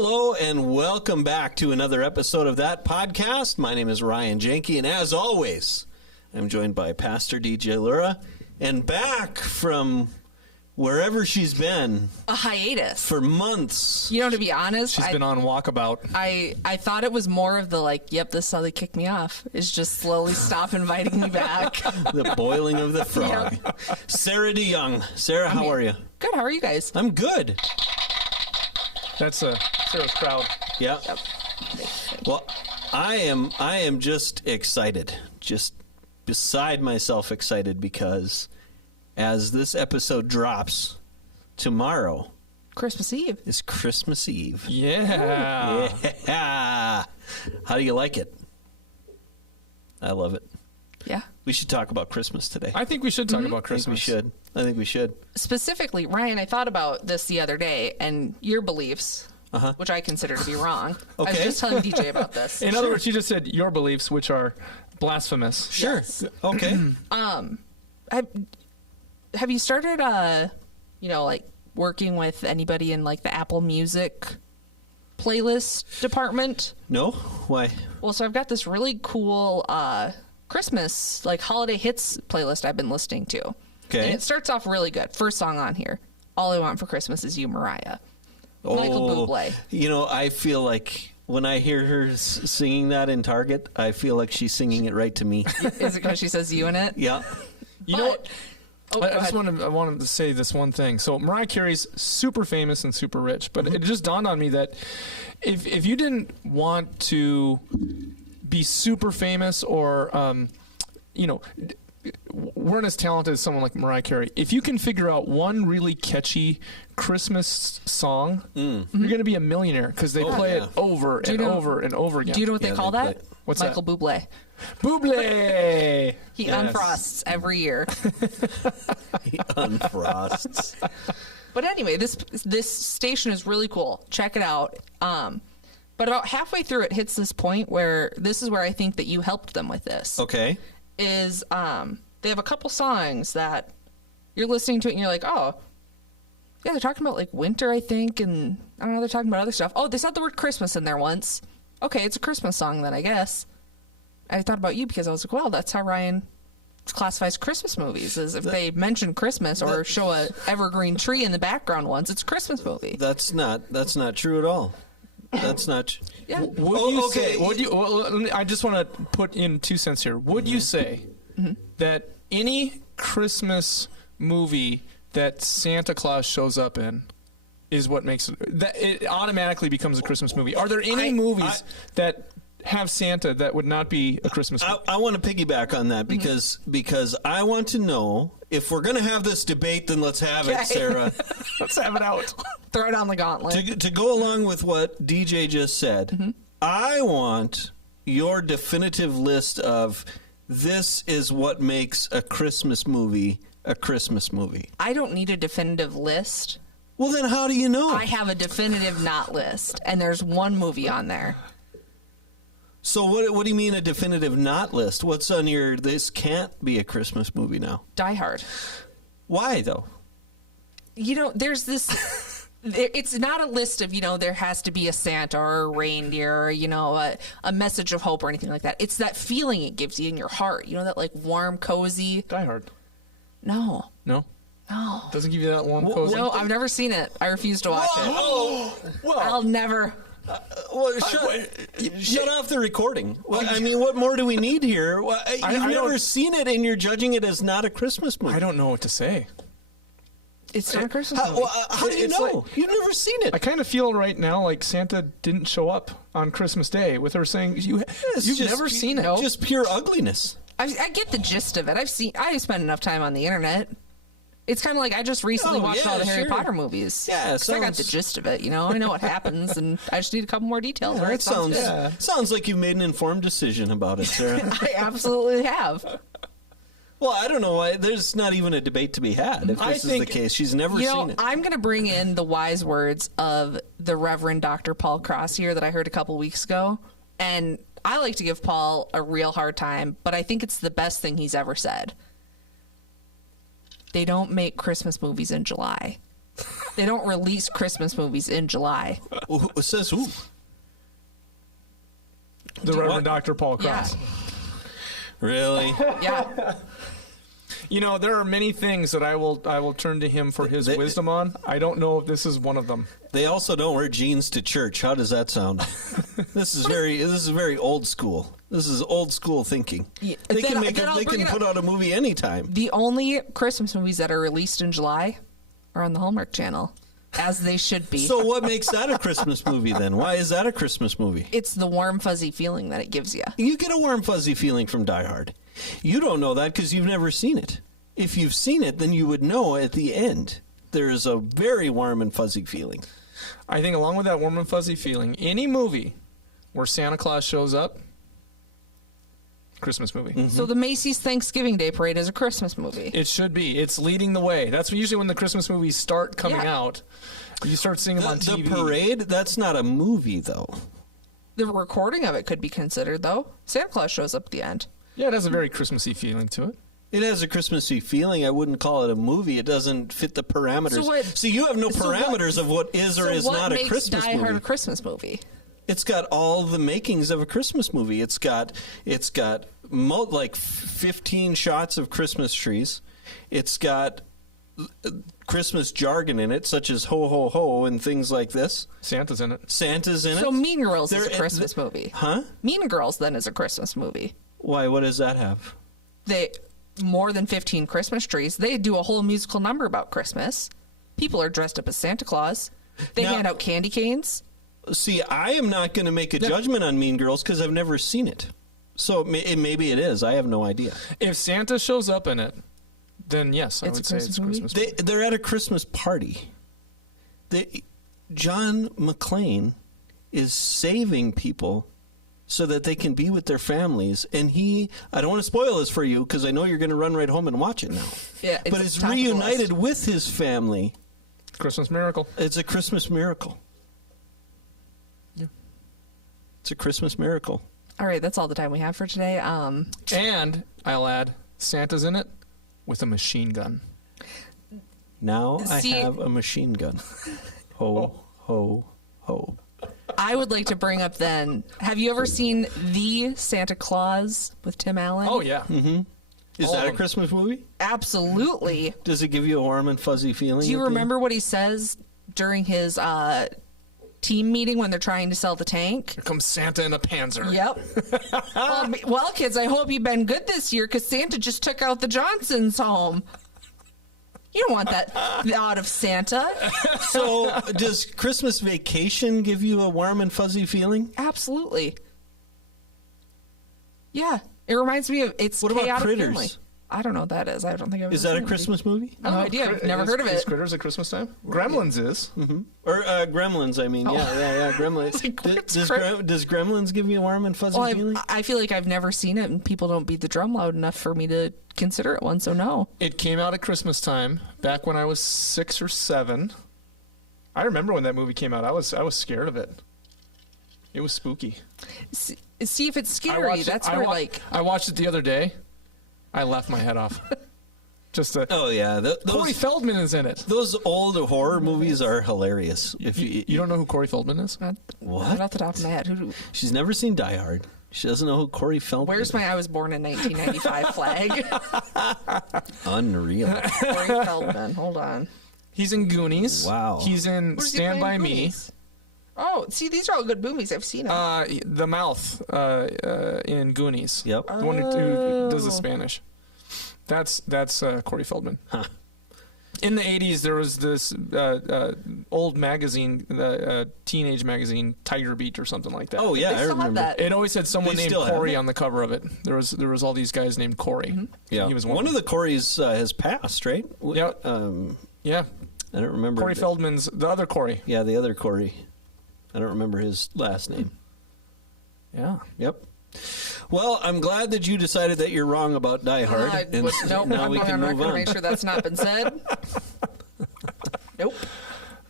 Hello and welcome back to another episode of that podcast. My name is Ryan Janke, and as always, I'm joined by Pastor DJ Lura, and back from wherever she's been. A hiatus. For months. You know, to be honest, she's been on walkabout. I thought it was more of the yep, this is how they kick me off, is just slowly stop inviting me back. The boiling of the frog. Yep. Sarah DeYoung. Sarah, how are you? Good, how are you guys? I'm good. That's Sarah's crowd. Yeah. Yep. Well, I am just excited. Just beside myself excited because as this episode drops tomorrow, Christmas Eve. Is Christmas Eve. Yeah. Yeah. How do you like it? I love it. Yeah. We should talk about Christmas today. I think we should talk about Christmas. I think we should. Specifically, Ryan, I thought about this the other day, and your beliefs, which I consider to be wrong. Okay. I was just telling DJ about this. In other words, you just said your beliefs, which are blasphemous. Sure. Yes. Okay. Have you started, working with anybody in, the Apple Music playlist department? No? Why? Well, so I've got this really cool Christmas, holiday hits playlist I've been listening to. Okay. And it starts off really good. First song on here, All I Want for Christmas Is You, Mariah. Michael Bublé. You know, I feel like when I hear her singing that in Target, I feel like she's singing it right to me. Is it because she says you in it? Yeah. You know what? I wanted to say this one thing. So Mariah Carey's super famous and super rich, but it just dawned on me that if you didn't want to be super famous or, weren't as talented as someone like Mariah Carey, if you can figure out one really catchy Christmas song, you're going to be a millionaire because they play it over and over and over again. Do you know what they call that? What's Michael Bublé. Bublé! He unfrosts every year. He unfrosts. But anyway, this station is really cool. Check it out. But about halfway through, it hits this point where this is where I think that you helped them with this. Okay. Is they have a couple songs that you're listening to it and you're like, oh, yeah, they're talking about winter, I think, and I don't know, they're talking about other stuff. Oh, they said the word Christmas in there once. Okay, it's a Christmas song then, I guess. I thought about you because I was like, well, that's how Ryan classifies Christmas movies, is if they mention Christmas or show a evergreen tree in the background once, it's a Christmas movie. That's not true at all. That's not. Yeah. I just want to put in 2 cents here. Would you say that any Christmas movie that Santa Claus shows up in is what makes it automatically becomes a Christmas movie? Are there any movies that have Santa that would not be a Christmas movie? I want to piggyback on that because I want to know, if we're going to have this debate, then let's have it, Sarah. Let's have it out. Throw it on the gauntlet. To go along with what DJ just said, I want your definitive list of this is what makes a Christmas movie a Christmas movie. I don't need a definitive list. Well, then how do you know? I have a definitive not list, and there's one movie on there. So what do you mean a definitive not list? What's on your this can't be a Christmas movie now? Die Hard. Why, though? There's this... It's not a list of, there has to be a Santa or a reindeer or, a message of hope or anything like that. It's that feeling it gives you in your heart. That, warm, cozy... Die Hard. No. No? No. Doesn't give you that warm, cozy... No, I've never seen it. I refuse to watch it. Well, I'll never... Shut off the recording. I mean, what more do we need here? You've never seen it, and you're judging it as not a Christmas movie. I don't know what to say. It's not a Christmas movie. How do you know? You've never seen it. I kind of feel right now like Santa didn't show up on Christmas Day with her saying, you've never seen it. Just pure ugliness. I get the gist of it. I spent enough time on the internet. It's kind of like I just recently watched all the Harry Potter movies. Yeah, so I got the gist of it. I know what happens, and I just need a couple more details. Yeah, sounds like you've made an informed decision about it, Sarah. I absolutely have. Well, I don't know why. There's not even a debate to be had if this is the case. She's never seen it. I'm going to bring in the wise words of the Reverend Dr. Paul Cross here that I heard a couple weeks ago. And I like to give Paul a real hard time, but I think it's the best thing he's ever said. They don't make Christmas movies in July. They don't release Christmas movies in July. It says who? The Reverend Dr. Paul Yeah. Cross. Really? Yeah. You know, there are many things that I will turn to him for his wisdom on. I don't know if this is one of them. They also don't wear jeans to church. How does that sound? This is very old school. This is old school thinking. Yeah, They then- can then I'll bring it put up. out a movie anytime. The only Christmas movies that are released in July are on the Hallmark Channel, as they should be. So what makes that a Christmas movie then? Why is that a Christmas movie? It's the warm, fuzzy feeling that it gives you. You get a warm fuzzy feeling from Die Hard. You don't know that because you've never seen it. If you've seen it, then you would know at the end there's a very warm and fuzzy feeling. I think along with that warm and fuzzy feeling, any movie where Santa Claus shows up, Christmas movie. Mm-hmm. So the Macy's Thanksgiving Day Parade is a Christmas movie. It should be. It's leading the way. That's usually when the Christmas movies start coming Yeah. out. You start seeing them on The TV. parade, that's not a movie though. The recording of it could be considered, though. Santa Claus shows up at the end. Yeah, it has a very Christmassy feeling to it. It has a Christmassy feeling. I wouldn't call it a movie. It doesn't fit the parameters. See, you have no parameters of what is or is not a Christmas Die Hard movie. a Christmas movie? It's got all the makings of a Christmas movie. It's got like 15 shots of Christmas trees. It's got Christmas jargon in it, such as ho ho ho and things like this. Santa's in it. Santa's in it. So Mean Girls is There- a Christmas movie. Huh? Mean Girls then is a Christmas movie. Why? What does that have? They more than 15 Christmas trees. They do a whole musical number about Christmas. People are dressed up as Santa Claus. They Now- hand out candy canes. See, I am not going to make a judgment on Mean Girls because I've never seen it. So maybe it is. I have no idea. If Santa shows up in it, then yes, I It's a would say it's Christmas a movie? Christmas movie. They're at a Christmas party. John McClane is saving people so that they can be with their families. And I don't want to spoil this for you because I know you're going to run right home and watch it now. Yeah, but it's top of the reunited list. with his family. Christmas miracle. It's a Christmas miracle. Yeah. It's a Christmas miracle. All right, that's all the time we have for today. And I'll add, Santa's in it with a machine gun. Now See- I have a machine gun. Ho, ho, ho. I would like to bring up then, have you ever seen The Santa Claus with Tim Allen? Oh, yeah. Is All that a of them. Christmas movie? Absolutely. Does it give you a warm and fuzzy feeling? Do you at the end? remember what he says during his team meeting when they're trying to sell the tank? Here comes Santa in a Panzer. Yep. well, kids, I hope you've been good this year because Santa just took out the Johnsons' home. You don't want that out of Santa. So, does Christmas Vacation give you a warm and fuzzy feeling? Absolutely. Yeah. It reminds me of it's What about Chaotic Critters? Family. I don't know what that is. I don't think I've Is ever that a seen it. Christmas movie? No idea. I've never heard of Is it. Critters at Christmas time? Gremlins is. Or Gremlins, I mean. Yeah, Gremlins. Like, what's Does Gremlins give you a warm and fuzzy Well, feeling? I feel like I've never seen it, and people don't beat the drum loud enough for me to consider it one. So no. It came out at Christmas time, back when I was 6 or 7. I remember when that movie came out. I was scared of it. It was spooky. See if it's scary. That's where like I watched it the other day. I laughed my head off. Just Oh yeah, Corey Feldman is in it. those old horror movies are hilarious. If you You don't know who Corey Feldman is? What? Not off the top of my head. She's never seen Die Hard. She doesn't know who Corey Feldman Where's is. my I was born in 1995 flag? Unreal. Corey Feldman. Hold on. He's in Goonies. Wow. He's in Where's he Stand playing By Me. Goonies? Oh, see, these are all good movies. I've seen them. The mouth in Goonies. Yep. The one who does the Spanish. That's Corey Feldman. Huh. In the 80s, there was this old magazine, teenage magazine, Tiger Beat or something like that. Oh yeah, They I still have remember. that. It always had someone They named still have Corey it? on the cover of it. There was all these guys named Corey. Yeah, He was one of the Corys has passed, right? Yep. Yeah. I don't remember. Corey Feldman's the other Corey. Yeah, the other Corey. I don't remember his last name. Yeah. Yep. Well, I'm glad that you decided that you're wrong about Die Hard. Nope. Now I'm we going can on move record to on. make sure that's not been said. Nope.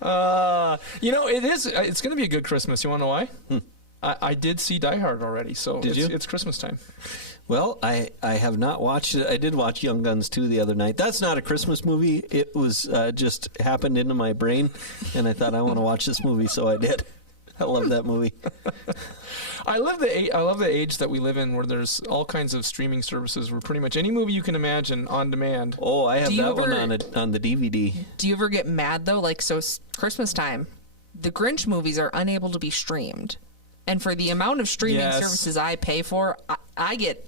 It is. It's going to be a good Christmas. You want to know why? I did see Die Hard already, so Did you? It's Christmas time. Well, I have not watched it. I did watch Young Guns 2 the other night. That's not a Christmas movie. It was just happened into my brain, and I thought I want to watch this movie, so I did. I love that movie. I love the age that we live in, where there's all kinds of streaming services, where pretty much any movie you can imagine on demand. Oh, I have Do you that one ever- on the DVD. Do you ever get mad though? Like, so it's Christmas time, the Grinch movies are unable to be streamed, and for the amount of streaming Yes. services I pay for, I get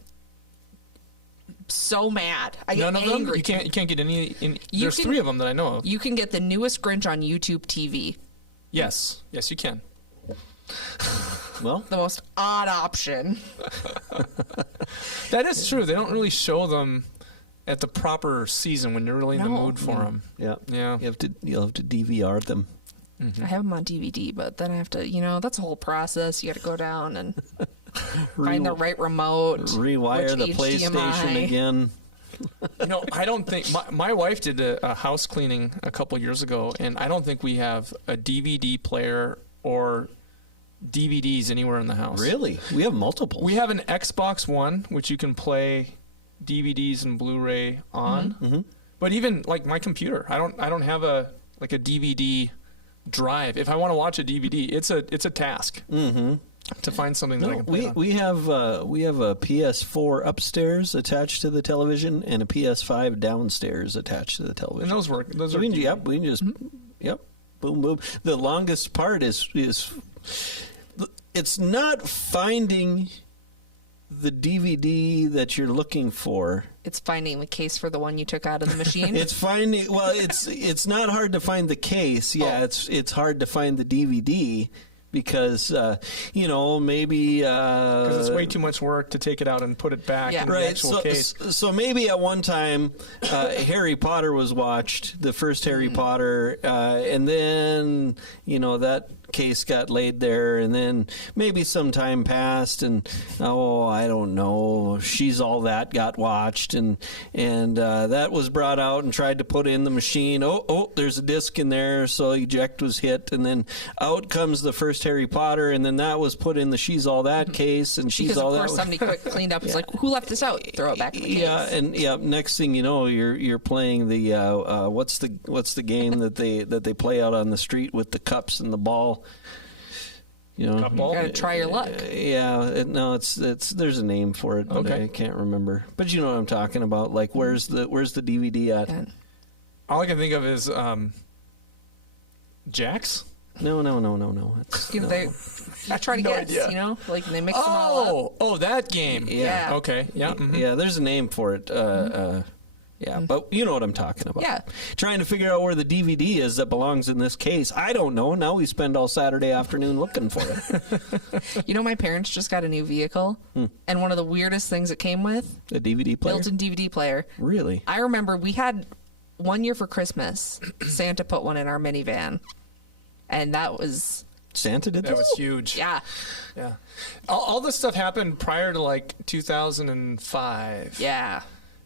so mad. I get None of them. angry. You can't get any. You There's can- 3 of them that I know of. You can get the newest Grinch on YouTube TV. Yes, you can. Well, The most odd option. That is true. They don't really show them at the proper season when you're really in the No. mood for them. yeah. Yeah. You'll have to DVR them. I have them on DVD, but then I have to, that's a whole process. You got to go down and find the right remote. Rewire the which PlayStation HDMI. again. I don't think my wife did a house cleaning a couple years ago, and I don't think we have a DVD player or DVDs anywhere in the house. Really? We have multiple. We have an Xbox One, which you can play DVDs and Blu-ray on. Mm-hmm. But even like my computer, I don't have a DVD drive. If I want to watch a DVD, it's a task to find something that I can play on. we have a PS4 upstairs attached to the television and a PS5 downstairs attached to the television. And those work. Those So are we can just boom boom. The longest part is it's not finding the DVD that you're looking for. It's finding the case for the one you took out of the machine. It's finding. Well, it's not hard to find the case. Yeah, it's hard to find the DVD because maybe because it's way too much work to take it out and put it back Yeah. in the right. actual case. So maybe at one time Harry Potter was watched, the first Harry Potter, and then that case got laid there, and then maybe some time passed, and I don't know, She's All That got watched, and that was brought out and tried to put in the machine. There's a disc in there, so eject was hit, and then out comes the first Harry Potter, and then that was put in the She's All That case, and She's because All of That course was- somebody quick cleaned up. It's like, who left this out? Throw it back in the case. Next thing you know, you're playing the what's the game that they play out on the street with the cups and the ball. Cup ball? You gotta try your luck. It's there's a name for it, but Okay. I can't remember. But you know what I'm talking about. Like, where's the DVD at? Yeah. All I can think of is Jax. No. I try to No guess, idea. like they mix them all up. that game. Yeah. Okay. Yeah. mhm. Yeah, there's a name for it. But you know what I'm talking about. Yeah. Trying to figure out where the DVD is that belongs in this case. I don't know. Now we spend all Saturday afternoon looking for it. My parents just got a new vehicle, and one of the weirdest things it came with, The DVD player? built-in DVD player. Really? I remember we had one year for Christmas, Santa put one in our minivan, and that was, Santa did That was huge. yeah. Yeah. All this stuff happened prior to like 2005. Yeah.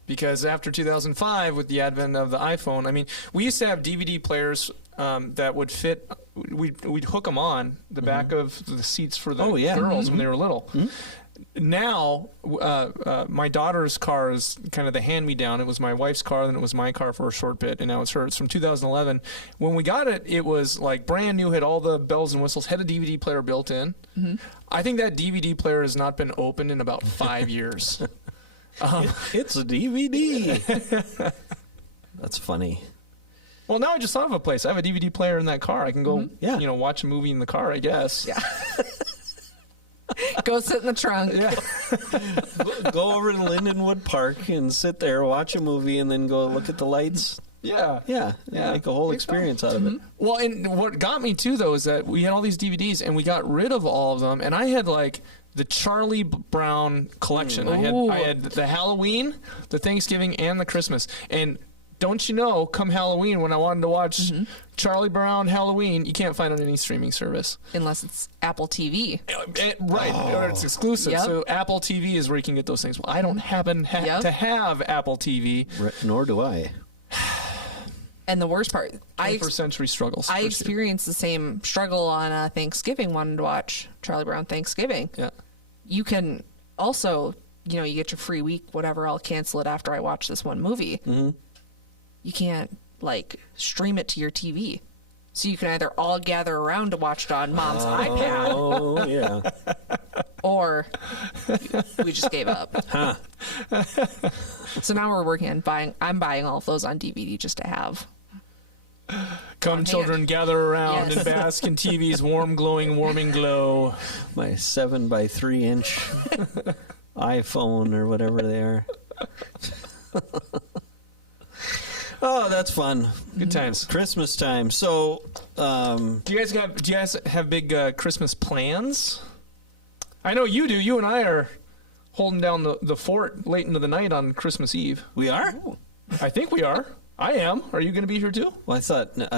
Because after 2005, with the advent of the iPhone, I mean, we used to have DVD players that would fit. We'd hook them on the back of the seats for the girls when they were little. Now, my daughter's car is kind of the hand-me-down. It was my wife's car, then it was my car for a short bit, and now it's hers. From 2011, when we got it, it was like brand new, had all the bells and whistles, had a DVD player built in. I think that DVD player has not been opened in about 5 years. It's a DVD. That's funny. Well, now I just thought of a place. I have a DVD player in that car. I can go, Yeah. watch a movie in the car, I guess. Yeah. Go sit in the trunk. Yeah. Go over to Lindenwood Park and sit there, watch a movie, and then go look at the lights. Yeah. Yeah. Make a whole Think so. experience out of it. Well, and what got me too, though, is that we had all these DVDs and we got rid of all of them. And I had like the Charlie Brown collection. I had the Halloween, the Thanksgiving, and the Christmas. And don't you know, come Halloween, when I wanted to watch Charlie Brown Halloween, you can't find it on any streaming service. Unless it's Apple TV. Right, or it's exclusive. Yep. So Apple TV is where you can get those things. Well, I don't happen to have Apple TV. Nor do I. And the worst part, 21st century struggles. I experienced the same struggle on Thanksgiving, wanting to watch Charlie Brown Thanksgiving. Yeah. You can also, you get your free week, whatever, I'll cancel it after I watch this one movie. Mm-hmm. You can't, stream it to your TV. So you can either all gather around to watch it on Mom's iPad. Oh, yeah. Or we just gave up. Huh. So now we're working on I'm buying all of those on DVD just to have. Come, children, gather around Yes. and bask in TV's warm, glowing, warming glow. My 7x3 inch iPhone or whatever they are. Oh, that's fun. Good times. Christmas time. So, Do you guys have big Christmas plans? I know you do. You and I are holding down the fort late into the night on Christmas Eve. we are? I think we are. I am. Are you going to be here too? Well, I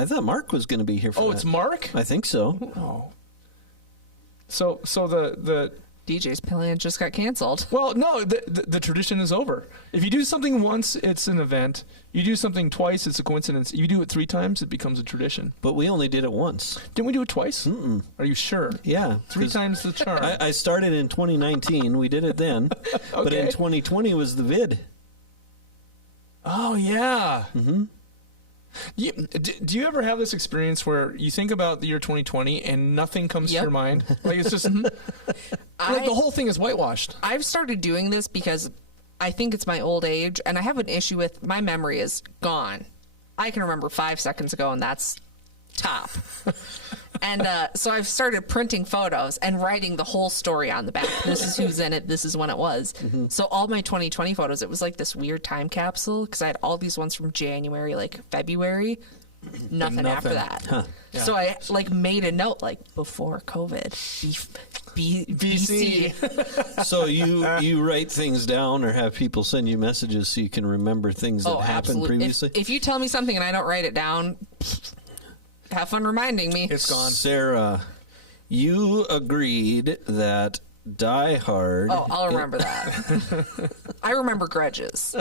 thought Mark was going to be here for that. Oh, it's Mark? I think so. Oh. So the DJ's plan just got canceled. well, no, the tradition is over. If you do something once, it's an event. You do something twice, it's a coincidence. You do it 3 times, it becomes a tradition. But we only did it once. Didn't we do it twice? Mm-mm. Are you sure? Yeah. 3 times the charm. I started in 2019. We did it then. But in Okay. 2020 was the vid. Oh, yeah. Mm-hmm. Do you ever have this experience where you think about the year 2020 and nothing comes to Yep. your mind? Like, it's just, like, the whole thing is whitewashed. I've started doing this because I think it's my old age, and I have an issue with my memory is gone. I can remember 5 seconds ago, and that's top. And so I've started printing photos and writing the whole story on the back. This is who's in it. This is when it was. So all my 2020 photos, it was like this weird time capsule because I had all these ones from January, February. Nothing after that. Huh. Yeah. So I made a note before COVID, BC. So you write things down or have people send you messages so you can remember things that happened absolutely. previously? If you tell me something and I don't write it down, have fun reminding me. It's gone. Sarah, you agreed that Die Hard. Oh, I'll remember that. I remember grudges.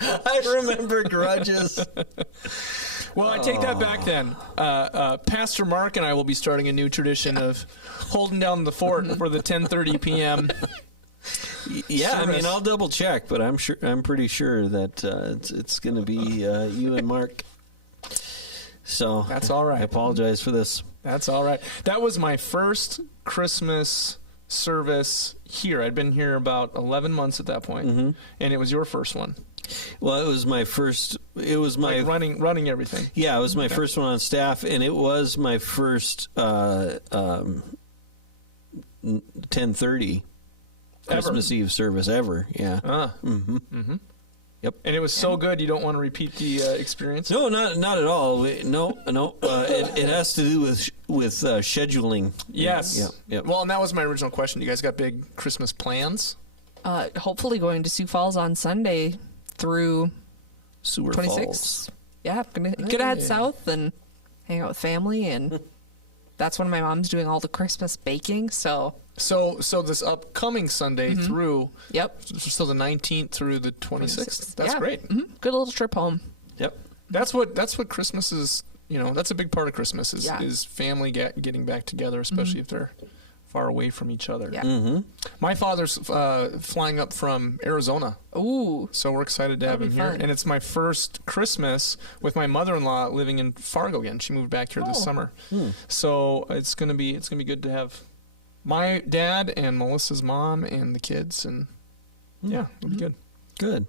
I remember Grudges. Well, I take that back then. Pastor Mark and I will be starting a new tradition of holding down the fort for the 10:30 p.m. Yeah, I mean, service. I'll double check, but I'm pretty sure that it's going to be you and Mark. So That's all right. I apologize for this. That's all right. That was my first Christmas service here. I'd been here about 11 months at that point, and it was your first one. Well, it was my first. It was my Running everything. Yeah, it was my first one on staff, and it was my first 10:30 Christmas Eve service ever. Yeah. Yep. And it was so good you don't want to repeat the experience? No, not at all. No. It has to do with scheduling. Yes. Yep. Well, and that was my original question. You guys got big Christmas plans? Hopefully going to Sioux Falls on Sunday through Sewer 26. Falls. Yeah, gonna head south and hang out with family, and that's when my mom's doing all the Christmas baking. So this upcoming Sunday through, yep, so the 19th through the 26th. That's great. Good little trip home. Yep. That's what Christmas is. That's a big part of Christmas is family getting back together, especially if they're far away from each other. Yeah. My father's flying up from Arizona. Ooh. So we're excited to have That'd him be here. fun. And it's my first Christmas with my mother-in-law living in Fargo again. She moved back here this summer. So it's gonna be good to have my dad and Melissa's mom and the kids, and it'll be good. Good.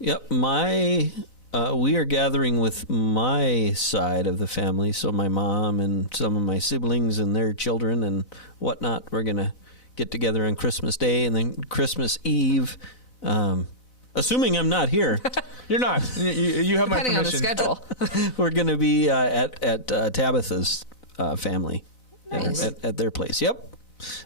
Yep. We are gathering with my side of the family, so my mom and some of my siblings and their children and whatnot. We're gonna get together on Christmas Day and then Christmas Eve. Assuming I'm not here, You're not. You have my Depending on the permission. schedule. we're gonna be at Tabitha's family Nice. at their place. Yep.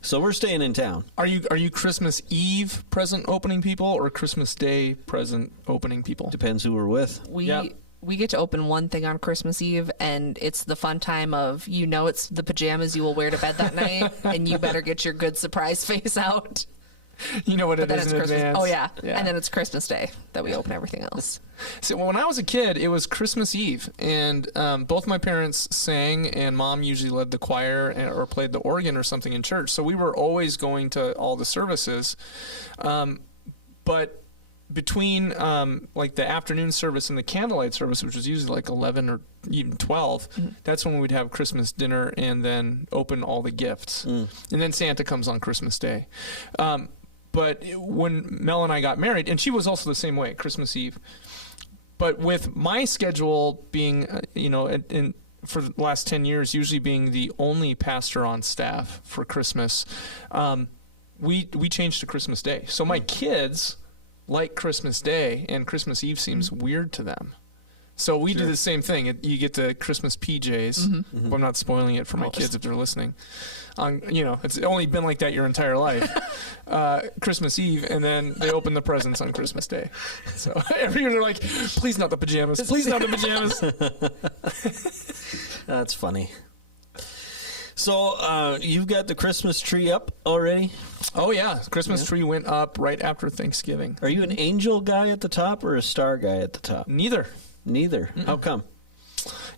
So we're staying in town. Are you Christmas Eve present opening people or Christmas Day present opening people? Depends who we're with. We Yep. we get to open one thing on Christmas Eve, and it's the fun time of it's the pajamas you will wear to bed that night, and you better get your good surprise face out. You know what But it then is it's in Christmas. advance. Oh yeah. And then it's Christmas Day that we open everything else. So when I was a kid, it was Christmas Eve, and both my parents sang, and Mom usually led the choir or played the organ or something in church. So we were always going to all the services. But between like the afternoon service and the candlelight service, which was usually like 11 or even 12, that's when we'd have Christmas dinner and then open all the gifts. And then Santa comes on Christmas Day. But when Mel and I got married, and she was also the same way, Christmas Eve. But with my schedule being, for the last 10 years, usually being the only pastor on staff for Christmas, we changed to Christmas Day. So my kids like Christmas Day, and Christmas Eve seems weird to them. So we do the same thing. You get the Christmas PJs. I'm not spoiling it for my kids if they're listening. It's only been like that your entire life. Christmas Eve, and then they open the presents on Christmas Day. So every year they're like, please not the pajamas. Please not the pajamas. That's funny. So you've got the Christmas tree up already? Oh, yeah. Christmas tree went up right after Thanksgiving. Are you an angel guy at the top or a star guy at the top? Neither. How come?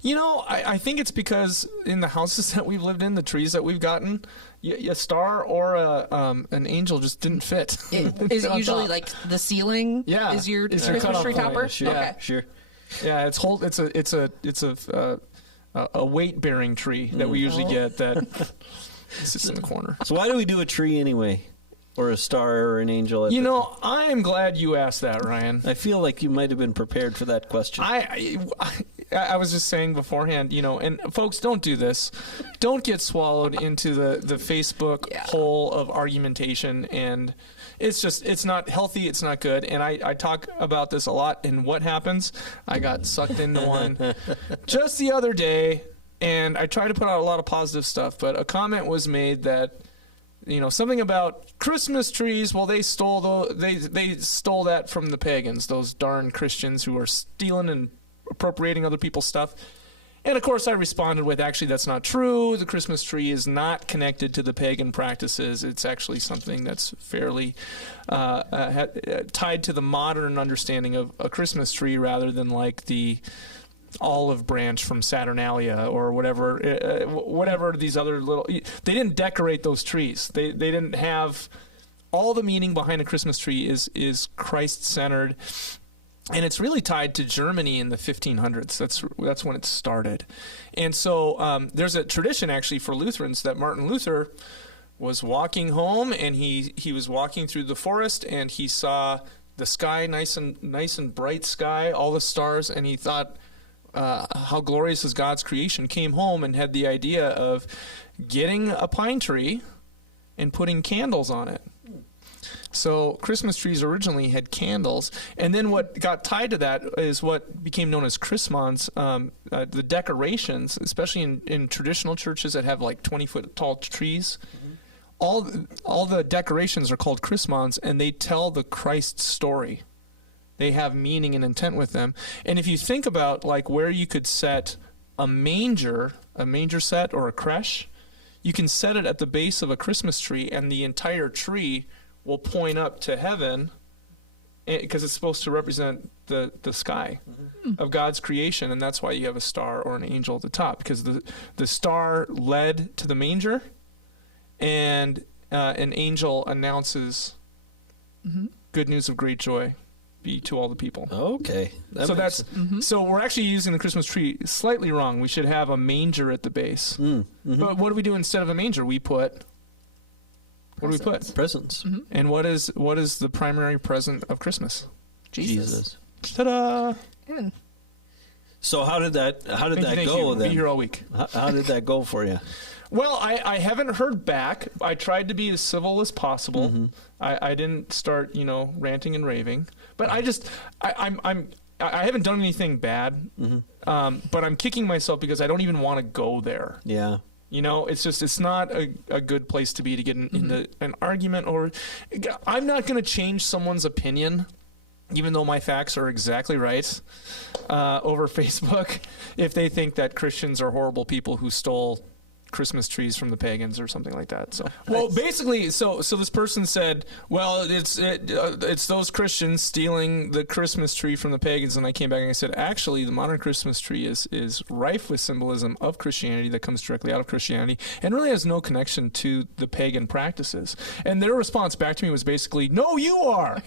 I think it's because in the houses that we've lived in, the trees that we've gotten, a star or an angel just didn't fit. Is it usually like the ceiling? Yeah, is your is your Christmas cutoff tree point. topper? Sure, Okay. sure. Yeah, it's a weight bearing tree that we usually get that sits in the corner. So why do we do a tree anyway? Or a star or an angel? I am glad you asked that, Ryan. I feel like you might have been prepared for that question. I was just saying beforehand, and folks, don't do this. Don't get swallowed into the Facebook hole of argumentation, and it's not healthy, it's not good. And I talk about this a lot, and what happens? I got sucked into one just the other day, and I try to put out a lot of positive stuff, but a comment was made that something about Christmas trees. Well, they stole that from the pagans, those darn Christians who are stealing and appropriating other people's stuff. And of course I responded with, actually, that's not true. The Christmas tree is not connected to the pagan practices. It's actually something that's fairly tied to the modern understanding of a Christmas tree, rather than like the olive branch from Saturnalia or whatever these other little. They didn't decorate those trees. They didn't have. All the meaning behind a Christmas tree is Christ-centered, and it's really tied to Germany in the 1500s. That's when it started. And so there's a tradition actually for Lutherans that Martin Luther was walking home, and he was walking through the forest, and he saw the sky, nice and bright sky, all the stars, and he thought, how glorious is God's creation. Came home and had the idea of getting a pine tree and putting candles on it. So Christmas trees originally had candles, and then what got tied to that is what became known as Chrismons, the decorations, especially in traditional churches that have like 20-foot tall trees. All the decorations are called Chrismons, and they tell the Christ story. They have meaning and intent with them. And if you think about like where you could set a manger set or a creche, you can set it at the base of a Christmas tree, and the entire tree will point up to heaven, because it's supposed to represent the sky of God's creation, and that's why you have a star or an angel at the top, because the star led to the manger, and an angel announces good news of great joy be to all the people. Okay. So we're actually using the Christmas tree slightly wrong. We should have a manger at the base. But what do we do instead of a manger? We put what do we put? Presents. And what is the primary present of Christmas? Jesus. Ta-da! So how did that go We'll then? be here all week. How did that go for you? Well, I haven't heard back. I tried to be as civil as possible. I didn't start, ranting and raving. But I haven't done anything bad. But I'm kicking myself because I don't even want to go there. Yeah. It's not a good place to be to get into an argument, or I'm not going to change someone's opinion, even though my facts are exactly right, over Facebook, if they think that Christians are horrible people who stole Christmas trees from the pagans or something like that. So, well, basically, so this person said, well, it's those Christians stealing the Christmas tree from the pagans, and I came back and I said, actually, the modern Christmas tree is rife with symbolism of Christianity that comes directly out of Christianity and really has no connection to the pagan practices. And their response back to me was basically, no, you are.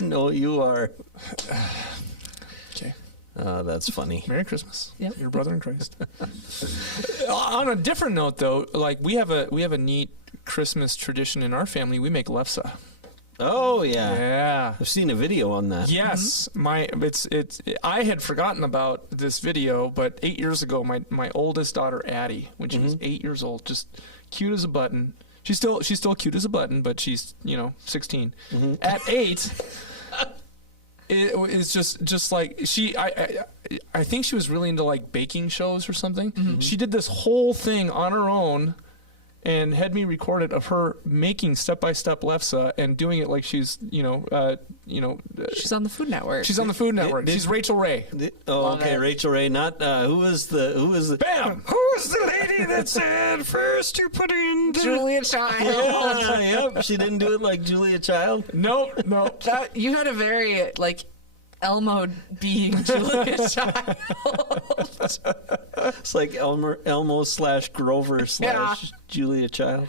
No, you are. Okay. That's funny. Merry Christmas. Yep. Your brother in Christ. On a different note, though, like we have a neat Christmas tradition in our family. We make lefse. Oh yeah. Yeah. I've seen a video on that. Yes, I had forgotten about this video, but 8 years ago, my oldest daughter Addie, when she was 8 years old, just cute as a button. She's still cute as a button, but she's 16. At 8. It's just like I think she was really into like baking shows or something. She did this whole thing on her own and had me record it of her making step-by-step lefse and doing it like she's She's on the Food Network. She's on the Food Network. She's Rachel Ray. Oh, okay, Rachel Ray. Not who was the Bam! Who was the lady that said first you put in Julia Child. Yep. She didn't do it like Julia Child. Nope. You had a very Elmo being Julia Child. It's like Elmo / Grover / Julia Child.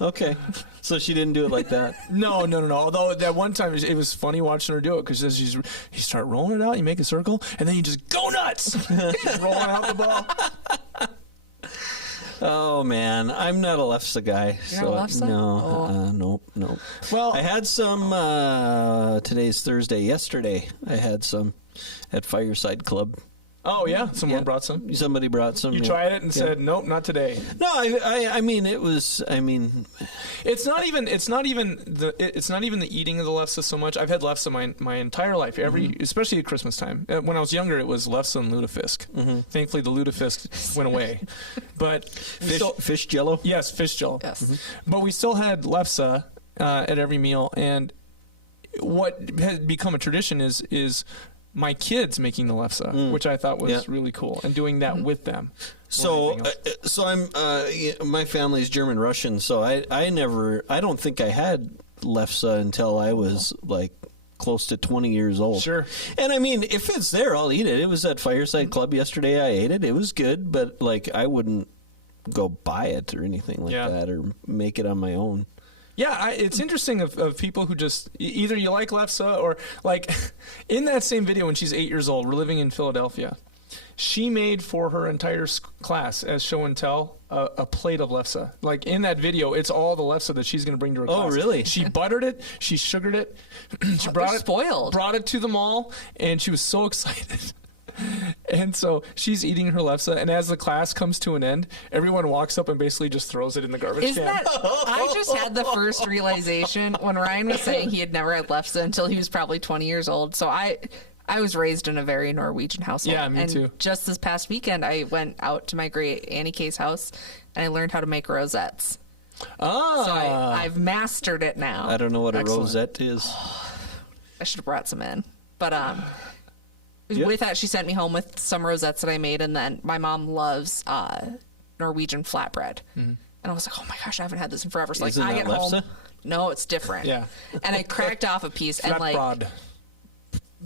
Okay, so she didn't do it like that. No. Although that one time it was funny watching her do it because you start rolling it out, you make a circle, and then you just go nuts, rolling out the ball. Oh man, I'm not a lefse guy. You're not a lefse? No, nope. Well, I had some. Today's Thursday. Yesterday, I had some at Fireside Club. Oh yeah, someone brought some. Somebody brought some. You tried it and said, "Nope, not today." No, I mean it was. I mean, it's not even the eating of the lefse so much. I've had lefse my entire life, especially at Christmas time. When I was younger, it was lefse and lutefisk. Thankfully, the lutefisk went away, but fish jello. Yes, fish jello. Yes, but we still had lefse at every meal, and what has become a tradition is my kids making the lefse, which I thought was really cool, and doing that with them. So I'm my family's German Russian, so I don't think I had lefse until I was like close to 20 years old. Sure. And I mean, if it's there, I'll eat it. It was at Fireside Club yesterday. I ate it. It was good, but like I wouldn't go buy it or anything like that or make it on my own. Yeah, it's interesting of people who just either you like lefse or like in that same video when she's 8 years old, we're living in Philadelphia. She made for her entire class as show and tell a plate of lefse. Like in that video, it's all the lefse that she's going to bring to her class. Oh, really? She buttered it, she sugared it, she brought it to them all, and she was so excited. And so she's eating her lefse, and as the class comes to an end, everyone walks up and basically just throws it in the garbage can. I just had the first realization when Ryan was saying he had never had lefse until he was probably 20 years old. So I was raised in a very Norwegian household. Yeah, me too. Just this past weekend, I went out to my great Annie Kay's house, and I learned how to make rosettes. Ah. So I've mastered it now. I don't know what a rosette is. I should have brought some in. But with that, she sent me home with some rosettes that I made, and then my mom loves Norwegian flatbread. And I was like, oh my gosh, I haven't had this in forever. So Isn't I that get home. lefse? No, it's different. Yeah. And I cracked off a piece and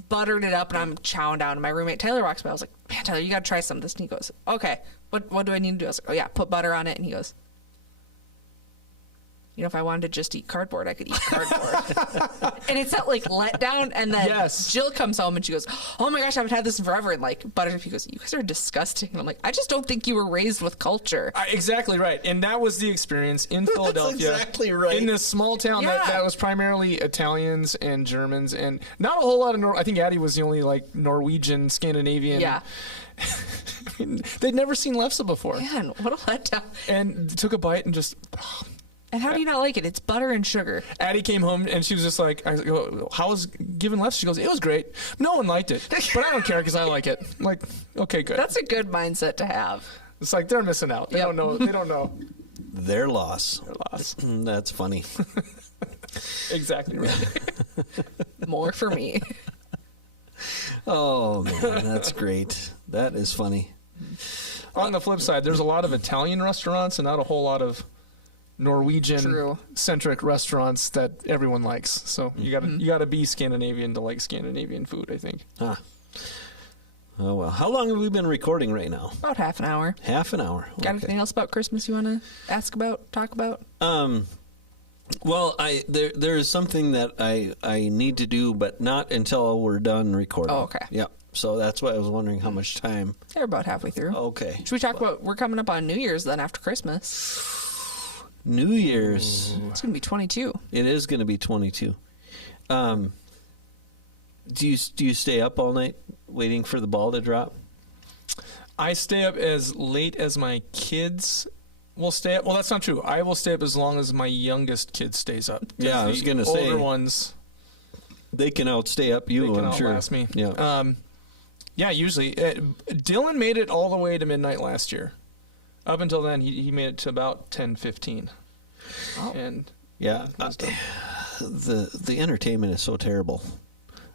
buttered it up, and I'm chowing down. And my roommate Taylor walks by. I was like, man, Taylor, you got to try some of this. And he goes, okay, what do I need to do? I was like, oh yeah, put butter on it. And he goes, if I wanted to just eat cardboard, I could eat cardboard. And it's that letdown. And then Jill comes home and she goes, oh my gosh, I haven't had this in forever. And butter, he goes, you guys are disgusting. And I'm like, I just don't think you were raised with culture. Exactly right. And that was the experience in Philadelphia. That's exactly right. In this small town that was primarily Italians and Germans, and not a whole lot of I think Addie was the only Norwegian, Scandinavian. Yeah. I mean, they'd never seen lefse before. Man, what a letdown. And took a bite and just... And how do you not like it? It's butter and sugar. Addie came home and she was just like, I go, how was giving lefse? She goes, it was great. No one liked it, but I don't care because I like it. I'm like, okay, good. That's a good mindset to have. It's like they're missing out. They don't know. They don't know. Their loss. That's funny. Exactly right. More for me. Oh man, that's great. That is funny. on the flip side, there's a lot of Italian restaurants and not a whole lot of Norwegian-centric restaurants that everyone likes. So you gotta be Scandinavian to like Scandinavian food, I think. Huh. Oh, well. How long have we been recording right now? About half an hour. Half an hour. Got anything else about Christmas you want to talk about? Well, there is something that I need to do, but not until we're done recording. Oh, okay. Yep. So that's why I was wondering how much time. They're about halfway through. Okay. Should we talk about, we're coming up on New Year's then after Christmas. New Year's. It's going to be 22. It is going to be 22. Do you stay up all night waiting for the ball to drop? I stay up as late as my kids will stay up. Well, that's not true. I will stay up as long as my youngest kid stays up. Yeah, I was going to say. Older ones, they can outstay up you, they can I'm sure. outlast me. Yeah. Yeah, usually. Dylan made it all the way to midnight last year. Up until then, he made it to about 10:15. Oh. And yeah, the entertainment is so terrible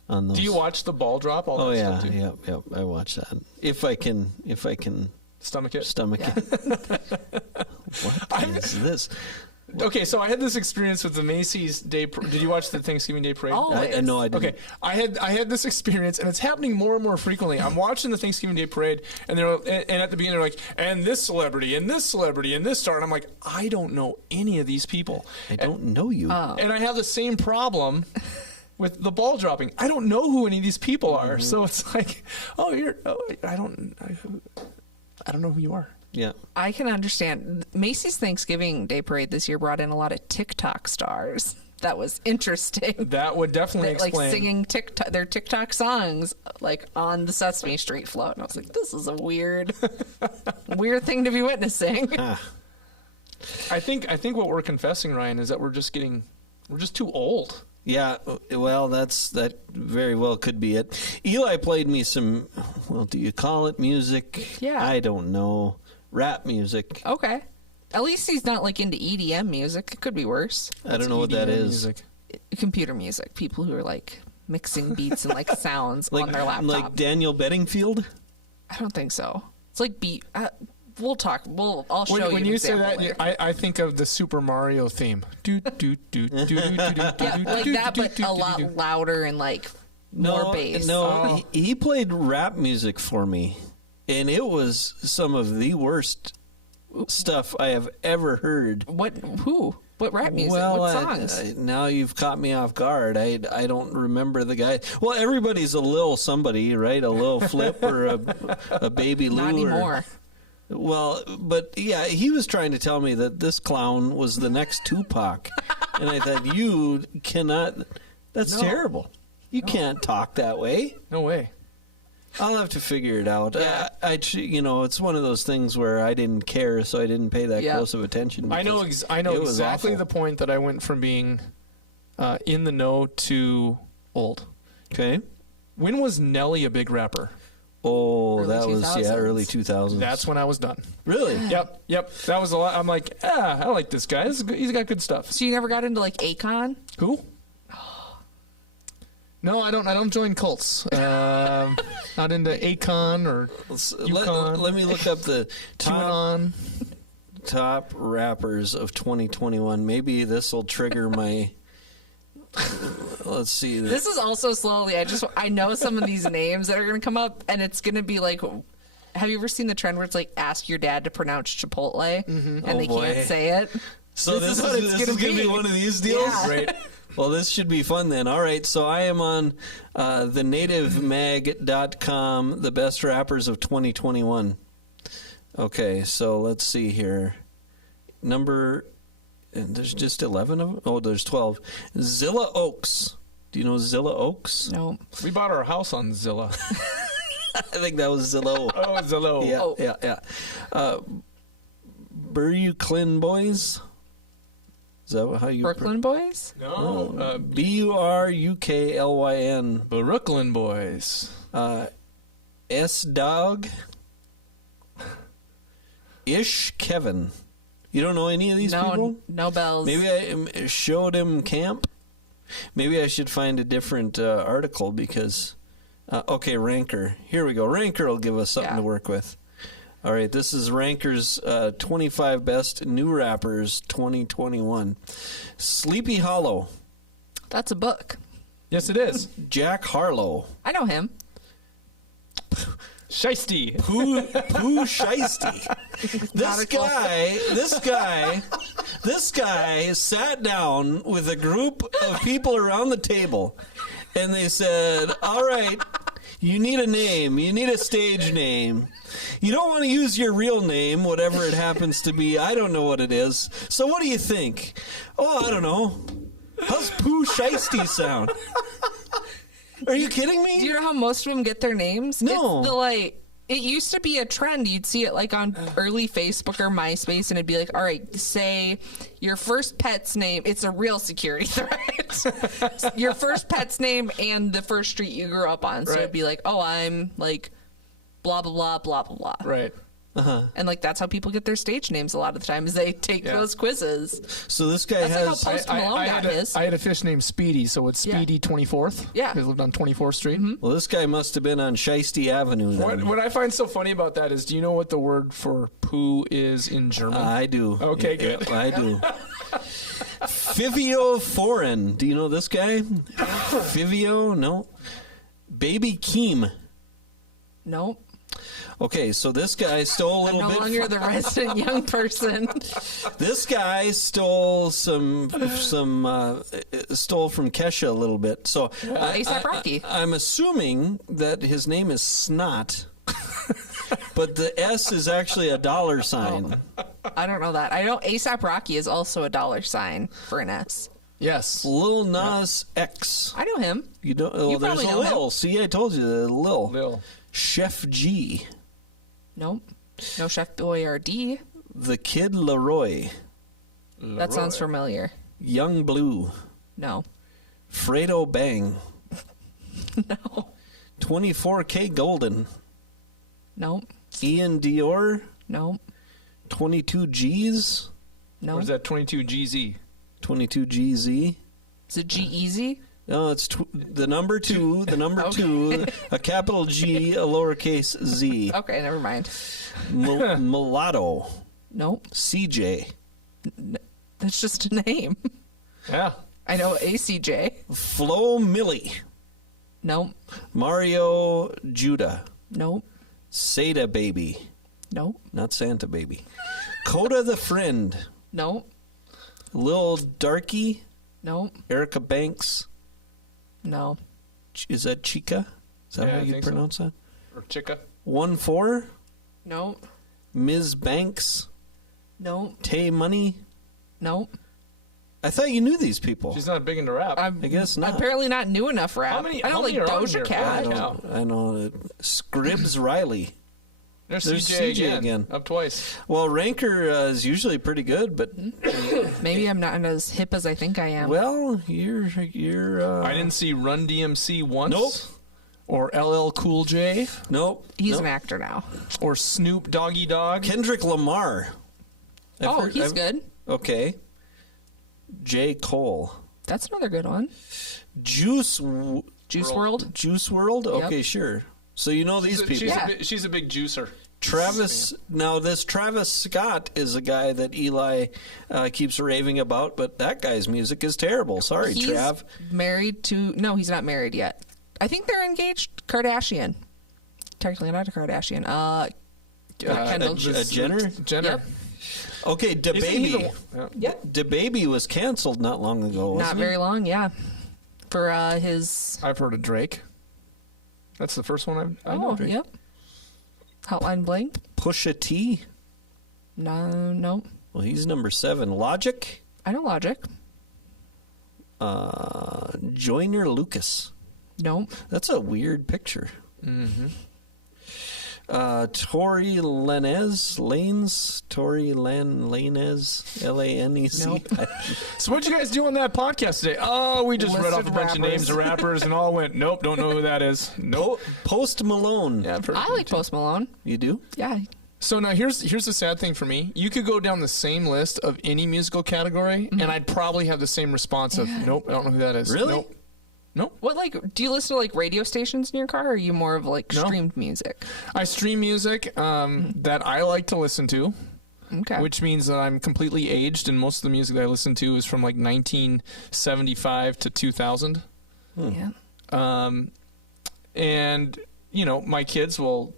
on those. Do you watch the ball drop? All that stuff too? Yep. I watch that if I can Stomach it. What is this? Okay, so I had this experience with the Macy's Day. Did you watch the Thanksgiving Day Parade? Oh, No, I didn't. Okay, I had this experience, and it's happening more and more frequently. I'm watching the Thanksgiving Day Parade, and at the beginning they're like, and this celebrity, and this celebrity, and this star, and I'm like, I don't know any of these people. I don't know you. And I have the same problem with the ball dropping. I don't know who any of these people are, so it's like, I don't know who you are. Yeah. I can understand. Macy's Thanksgiving Day Parade this year brought in a lot of TikTok stars. That was interesting. That would definitely explain. Like singing their TikTok songs like on the Sesame Street float. And I was like, this is a weird thing to be witnessing. I think what we're confessing, Ryan, is that we're just too old. Yeah, well, that very well could be it. Eli played me some, well, do you call it music? Yeah. I don't know. Rap music. Okay. At least he's not like into EDM music. It could be worse. I don't know what that is. Music. Computer music. People who are like mixing beats and like sounds on their laptop. Like Daniel Bedingfield? I don't think so. It's like beat. We'll talk. I'll show you. When you say that, later. I think of the Super Mario theme. Yeah, like that, but a lot louder and like more bass. No, he played rap music for me, and it was some of the worst stuff I have ever heard. What? Who? What rap music? Well, what songs? Now you've caught me off guard. I don't remember the guy. Well, everybody's a Lil somebody, right? A Lil Flip or a Baby Lou. Not anymore. Well, but yeah, he was trying to tell me that this clown was the next Tupac. And I thought, you cannot, that's terrible. You can't talk that way. No way. I'll have to figure it out. Yeah. It's one of those things where I didn't care, so I didn't pay that close of attention. I know exactly the point that I went from being in the know to old. Okay. When was Nelly a big rapper? Oh, Early that was 2000s. early 2000s. That's when I was done. Really? Yep. That was a lot. I'm like, I like this guy. He's got good stuff. So you never got into like Akon? Who? No, I don't join cults. Not into Akon or Yukon. Let me look up the top rappers of 2021. Maybe this will trigger my. Let's see. This is also slowly. I know some of these names that are going to come up, and it's going to be like. Have you ever seen the trend where it's like ask your dad to pronounce Chipotle, and they can't say it? So this is going to be one of these deals, Yeah. Right? Well, this should be fun then. All right, so I am on thenativemag.com, the best rappers of 2021. Okay, so let's see here. And there's just 11 of them? Oh, there's 12. Zilla Oaks. Do you know Zilla Oaks? No. We bought our house on Zillow. I think that was Zillow. Oh, Zillow. Yeah. Brooklyn Boys? Is that how you... Brooklyn Boys? No. Buruklyn. Brooklyn Boys. S-Dog. Ish Kevin. You don't know any of these people? No bells. Maybe I showed him camp. Maybe I should find a different article because... okay, Ranker. Here we go. Ranker will give us something to work with. All right, this is Ranker's 25 Best New Rappers 2021. Sleepy Hollow. That's a book. Yes, it is. Jack Harlow. I know him. Shiesty. Pooh Shiesty. This guy sat down with a group of people around the table, and they said, all right, you need a name. You need a stage name. You don't want to use your real name, whatever it happens to be. I don't know what it is. So what do you think? Oh, I don't know. How's Pooh Shiesty sound? Are you kidding me? Do you know how most of them get their names? No. It's the, like, it used to be a trend. You'd see it like on early Facebook or MySpace, and it'd be like, all right, say your first pet's name. It's a real security threat. Your first pet's name and the first street you grew up on. So it'd be like, oh, I'm like blah, blah, blah, blah, blah, blah. Right. Uh-huh. And like that's how people get their stage names a lot of the time is they take those quizzes. So this guy That's has... like how Post Malone got his. I had a fish named Speedy, so it's Speedy 24th. Yeah. He lived on 24th Street. Well, this guy must have been on Shiesty Avenue then. What I find so funny about that is, do you know what the word for poo is in German? I do. Okay, good. Yeah, I do. Fivio Foreign. Do you know this guy? Fivio? No. Baby Keem. Nope. Okay, so this guy stole a little No bit. longer the resident young person. This guy stole stole from Kesha a little bit. So A$AP Rocky. I'm assuming that his name is Snot, but the S is actually a dollar sign. I don't know that. I know A$AP Rocky is also a dollar sign for an S. Yes. Lil Nas X. I know him. You don't? Oh, You there's probably a know him. Lil. See, I told you the Lil. Lil. Chef G. Nope. No Chef Boyardee. The Kid Leroy. That sounds familiar. Young Blue. No. Fredo Bang. No. 24K Golden. Nope. Ian Dior. Nope. 22 G's. No. What is that? 22 GZ. 22 GZ. Is it G-Easy? No, it's the number two, two, a capital G, a lowercase Z. Okay, never mind. Mulatto. Nope. CJ. That's just a name. Yeah. I know ACJ. Flo Millie. Nope. Mario Judah. Nope. Seda Baby. Nope. Not Santa Baby. Coda the Friend. Nope. Lil Darky. Nope. Erica Banks. No. Is that Chica? Is that Yeah, how I you think so. pronounce that? Or Chica. 1-4. Nope. Ms. Banks. Nope. Tay Money. Nope. I thought you knew these people. She's not big into rap. I guess not. Apparently not new enough rap. How many- I how know like many are on Doja here? Cat. Yeah. I know. Scribs Riley. There's There's CJ, CJ again. again. Up twice. Well, Ranker is usually pretty good, but Maybe I'm not as hip as I think I am. well, you're. I didn't see Run DMC once. Nope. Or LL Cool J. Nope. He's nope. an actor now. Or Snoop Doggy Dogg. Kendrick Lamar. He's good. Okay. J. Cole. That's another good one. Juice Juice WRLD. WRLD? Okay, sure. So you know these people. She's a big juicer. Travis. Now this Travis Scott is a guy that Eli keeps raving about, but that guy's music is terrible. Sorry, He's Trav. married to... No, he's not married yet. I think they're engaged. Kardashian. Technically not a Kardashian. Kendall. A Jenner. Jenner. Yep. Okay, Isn't he DaBaby. Yep. DaBaby was canceled not long ago. Not Wasn't very long, yeah. For his... I've heard of Drake. That's the first one I know. Oh, Drake. yep. Hotline Bling? Pusha T. No. Well, he's number 7. Logic. I know Logic. Joyner Lucas. Nope. That's a weird picture. Mm-hmm. Tory Lanez. Lanez. Nope. So what'd you guys do on that podcast today? Oh, we just read off a Listed bunch of names of rappers and all went, nope, don't know who that is. Nope. Post Malone. Yeah, I've heard of I him like too. Post Malone. You do? Yeah. So now here's the sad thing for me. You could go down the same list of any musical category, and I'd probably have the same response of, nope, I don't know who that is. Really? Nope. Nope. What, like, do you listen to, like, radio stations in your car, or are you more of, like, No. streamed music? I stream music that I like to listen to, Okay. which means that I'm completely aged, and most of the music that I listen to is from like 1975 to 2000. Yeah. And, you know, my kids will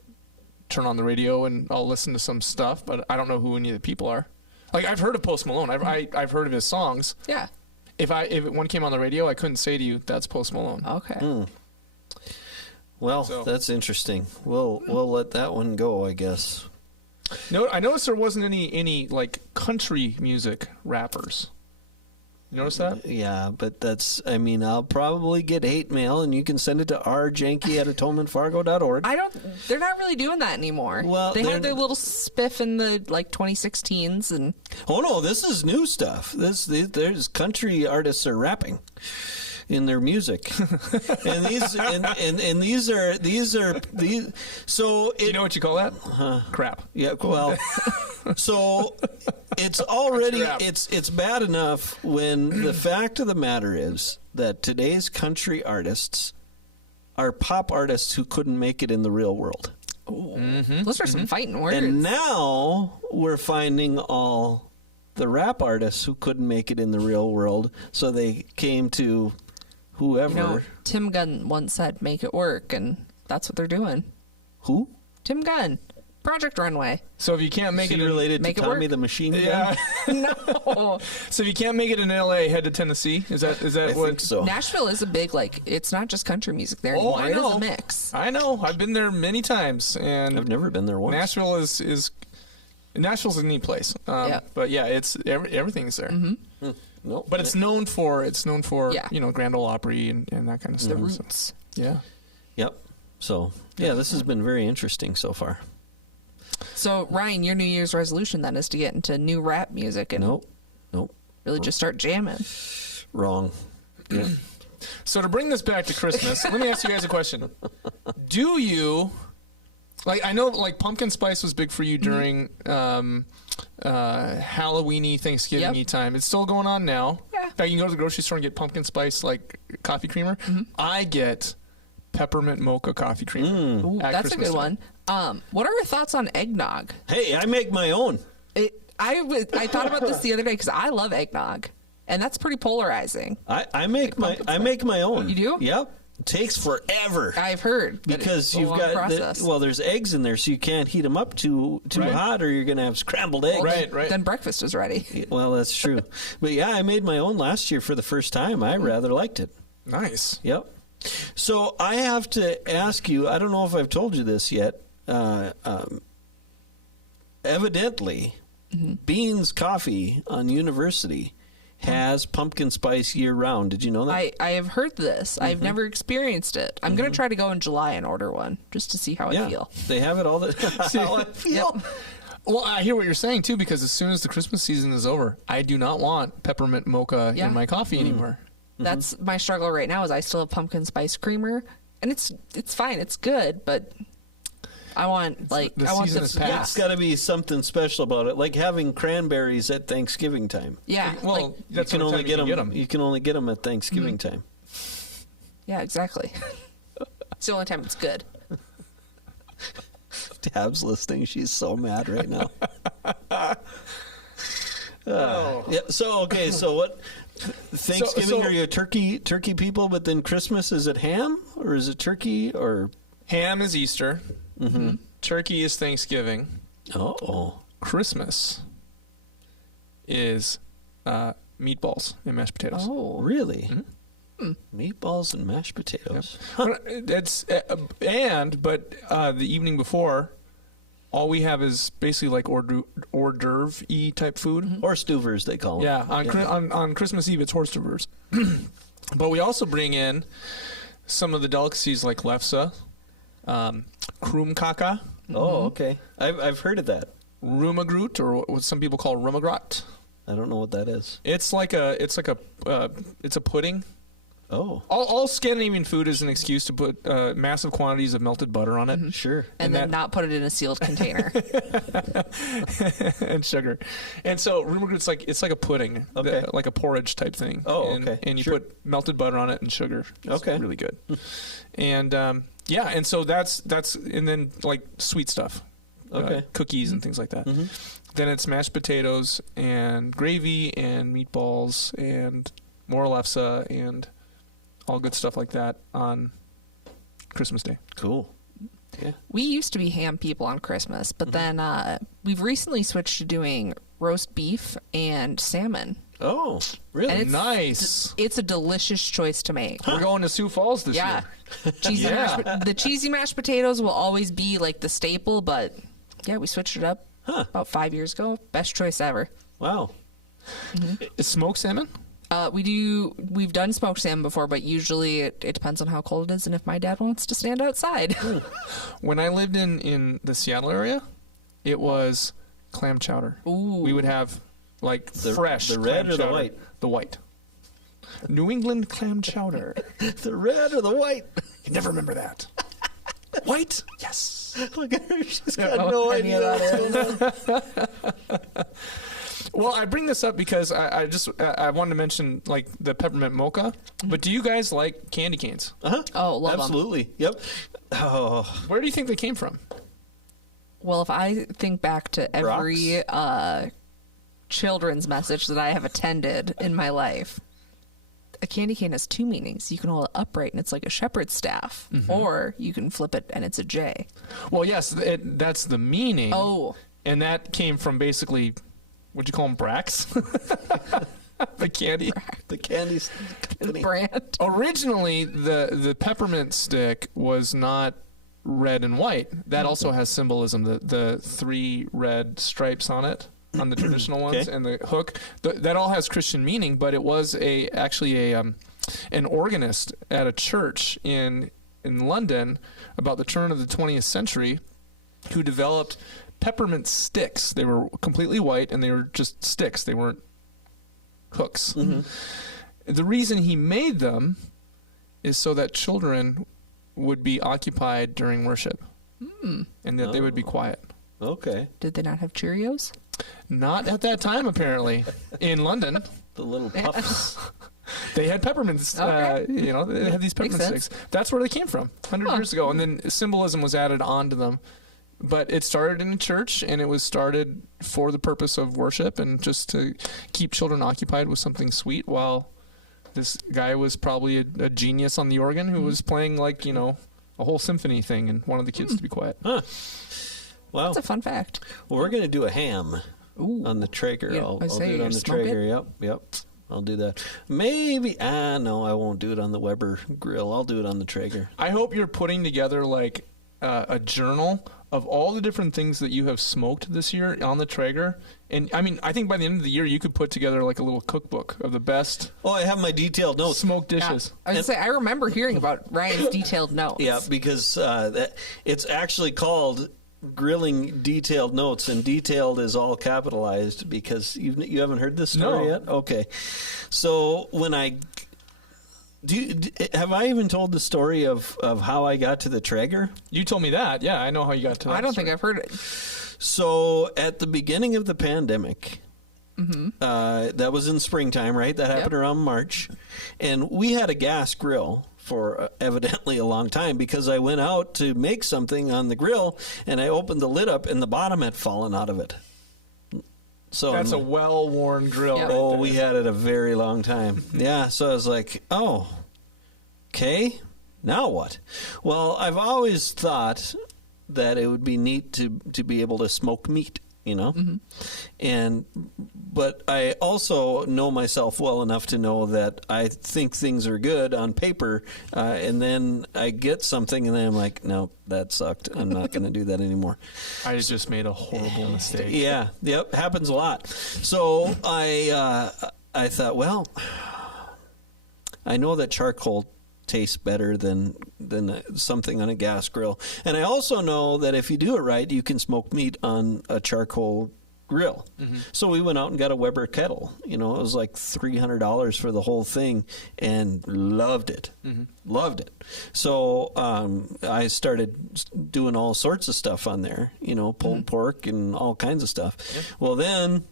turn on the radio and I'll listen to some stuff, but I don't know who any of the people are. Like, I've heard of Post Malone. I've heard of his songs. Yeah. If one came on the radio, I couldn't say to you, that's Post Malone. Okay. Well, So- that's interesting. We'll let that one go, I guess. No, I noticed there wasn't any like country music rappers. You notice that? Yeah, but I'll probably get hate mail, and you can send it to rjanky@atonementfargo.org. They're not really doing that anymore. Well, they they're- had their little spiff in the, like, 2016s, and Oh no, this is new stuff. There's country artists are rapping in their music, and these are. So You know what you call that? Crap. yeah, well, so it's already rap. it's bad enough when the fact of the matter is that today's country artists are pop artists who couldn't make it in the real world. those are some fighting words. And now we're finding all the rap artists who couldn't make it in the real world, so they came to whoever. You know, Tim Gunn once said, "Make it work," and that's what they're doing. Who? Tim Gunn, Project Runway. So if you can't make Is he it related make to it Tommy work? the Machine Gun? yeah. No, So if you can't make it in LA, head to Tennessee. Is that I what? think so. Nashville is a big, like, it's not just country music there Oh, anymore. I It is know. a mix. I know. I've been there many times, and I've never been there once. Nashville is Nashville's a neat place. Yeah. But yeah, it's everything's there. No, But it's known for Yeah. you know, Grand Ole Opry and that kind of stuff. The So, roots. yeah. Yep. So yeah, this has been very interesting so far. So, Ryan, your New Year's resolution then is to get into new rap music and Nope. really just start jamming. Wrong. Yeah. So to bring this back to Christmas, let me ask you guys a question. Do you like? I know like pumpkin spice was big for you during Halloweeny, Thanksgiving-y Yep. time. It's still going on now. Yeah. In fact, you can go to the grocery store and get pumpkin spice like coffee creamer. I get peppermint mocha coffee creamer. Ooh, at that's Christmas a good time. one. What are your thoughts on eggnog? Hey, I make my own. I thought about this the other day because I love eggnog, and that's pretty polarizing. I make my own. You do? Yep. It takes forever. I've heard that Because it's a you've long got process. there's eggs in there, so you can't heat them up too Right. hot, or you're gonna have scrambled eggs. Right. Then breakfast is ready. Well, that's true. But yeah, I made my own last year for the first time. I rather liked it. Nice. Yep. So I have to ask you. I don't know if I've told you this yet. Evidently, Beans Coffee on University has pumpkin spice year round. Did you know that? I have heard this. I've never experienced it. I'm going to try to go in July and order one just to see how I feel. They have it all the how I feel. Well, I hear what you're saying too, because as soon as the Christmas season is over, I do not want peppermint mocha Yeah. in my coffee anymore. That's my struggle right now. Is I still have pumpkin spice creamer, and it's fine. It's good, but I want the I want season the is past. It's got to be something special about it, like having cranberries at Thanksgiving time. yeah, Well, like, that's you can what only time get them. You can only get them at Thanksgiving time. yeah, exactly. It's the only time it's good. Tab's listening. She's so mad right now. Oh. Yeah. So okay. So what? Thanksgiving, so- are you a turkey people? But then Christmas, is it ham or is it turkey or? Ham is Easter. Turkey is Thanksgiving. Oh. Christmas is meatballs and mashed potatoes. Oh, Really? Meatballs and mashed potatoes. But the evening before, all we have is basically like hors d'oeuvre-y type food. Or stuvers, they call them. Yeah, on Christmas Eve it's hors d'oeuvres. But we also bring in some of the delicacies like lefse, kroomkaka, Oh, okay. I've heard of that. rumagroot, or what some people call rumagrat. I don't know what that is. It's a pudding. Oh, All Scandinavian food is an excuse to put massive quantities of melted butter on it. sure. And then not put it in a sealed container. And sugar. And so rumagud, it's like a pudding, Okay. like a porridge type thing. Oh, and, okay. And you Sure. put melted butter on it and sugar. It's Okay. really good. And and so that's and then like sweet stuff. Okay. Cookies and things like that. Mm-hmm. Then it's mashed potatoes and gravy and meatballs and more lefse and all good stuff like that on Christmas Day. Cool. Yeah. We used to be ham people on Christmas, but then we've recently switched to doing roast beef and salmon. Oh, really? And it's Nice. It's a delicious choice to make. We're going to Sioux Falls this Yeah. year. Cheesy Yeah. the cheesy mashed potatoes will always be like the staple, but yeah, we switched it up about 5 years ago. Best choice ever. Wow. Is smoked salmon? We've done smoked salmon before, but usually it depends on how cold it is and if my dad wants to stand outside. When I lived in the Seattle area, it was clam chowder. Ooh. We would have like fresh the red clam or the chowder. white? The white. New England clam chowder. The red or the white? You never remember that. White? Yes. Look at her. She's got know no what idea any of what's going on. Well, I bring this up because I wanted to mention like the peppermint mocha. But do you guys like candy canes? Uh-huh. Oh, love 'em. Absolutely. Yep. Oh, Where do you think they came from? Well, if I think back to every children's message that I have attended in my life, a candy cane has two meanings. You can hold it upright and it's like a shepherd's staff, or you can flip it and it's a J. Well, yes, that's the meaning. Oh. And that came from basically, what'd you call them, Brax? The candy. the candy The company. brand. Originally, the peppermint stick was not red and white. That also has symbolism. The three red stripes on it, on the traditional ones, Okay. and the hook. That all has Christian meaning. But it was actually an organist at a church in London about the turn of the 20th century, who developed peppermint sticks. They were completely white and they were just sticks. They weren't hooks. The reason he made them is so that children would be occupied during worship and that they would be quiet. Okay. Did they not have Cheerios? Not at that time, apparently. In London, The little puffs. they had peppermints. Okay. They had these peppermint sense. sticks. That's where they came from, 100 years ago. And then symbolism was added onto them. But it started in a church, and it was started for the purpose of worship and just to keep children occupied with something sweet, while this guy was probably a genius on the organ who was playing like, a whole symphony thing and wanted the kids to be quiet. Huh. Wow. That's a fun fact. Well, we're going to do a ham on the Traeger. Yeah, I'll I do say it you on the smoke it? Traeger. Yep. I'll do that. Maybe. No, I won't do it on the Weber grill. I'll do it on the Traeger. I hope you're putting together like a journal of all the different things that you have smoked this year on the Traeger. And I mean, I think by the end of the year, you could put together like a little cookbook of the best Oh, I have my detailed notes. smoked Yeah. dishes. I was gonna say I remember hearing about Ryan's detailed notes. Yeah, because it's actually called Grilling Detailed Notes, and detailed is all capitalized because you haven't heard this story No. yet? Okay. So when have I even told the story of how I got to the Traeger? You told me that. Yeah, I know how you got to that. I don't story. think I've heard it. So at the beginning of the pandemic, that was in springtime, right? That happened Yep. around March. And we had a gas grill for evidently a long time because I went out to make something on the grill and I opened the lid up and the bottom had fallen out of it. So That's a well-worn grill. Yeah. right Oh, there. we had it a very long time. Yeah, so I was like, oh, okay, now what? Well, I've always thought that it would be neat to be able to smoke meat, but I also know myself well enough to know that I think things are good on paper, and then I get something and then I'm like, no, that sucked. I'm not going to do that anymore. I just made a horrible mistake. Yeah, yep, happens a lot. So I thought, well, I know that charcoal tastes better than something on a gas grill, and I also know that if you do it right, you can smoke meat on a charcoal grill. So we went out and got a Weber kettle. You know, it was like $300 for the whole thing, and loved it. Loved it. So I started doing all sorts of stuff on there, you know, pulled pork and all kinds of stuff. Well, then